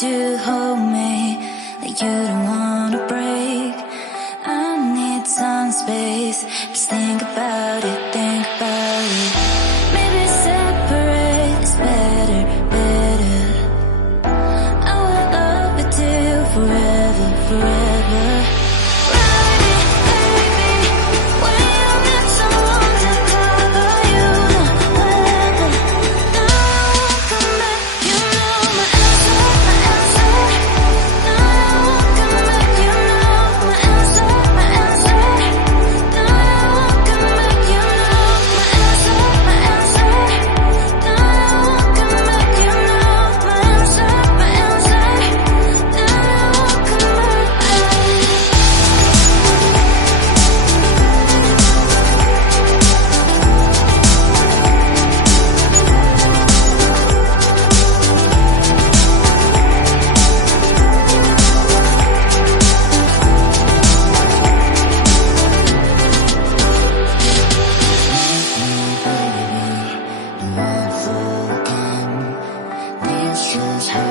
to hold me like you don't wanna break. I need some space, just think about it, think about it. Maybe separate is better, better. I will love you till forever, forever. Ride me, baby, when you need someone to cover you, the weather. Now I won't come back, you know my answer, my answer. Now I won't come back, you know my answer, my answer. Now I won't come back, you know my answer, my answer. Now I won't come back, you know my answer, my answer. Now I won't come back. This just hurts.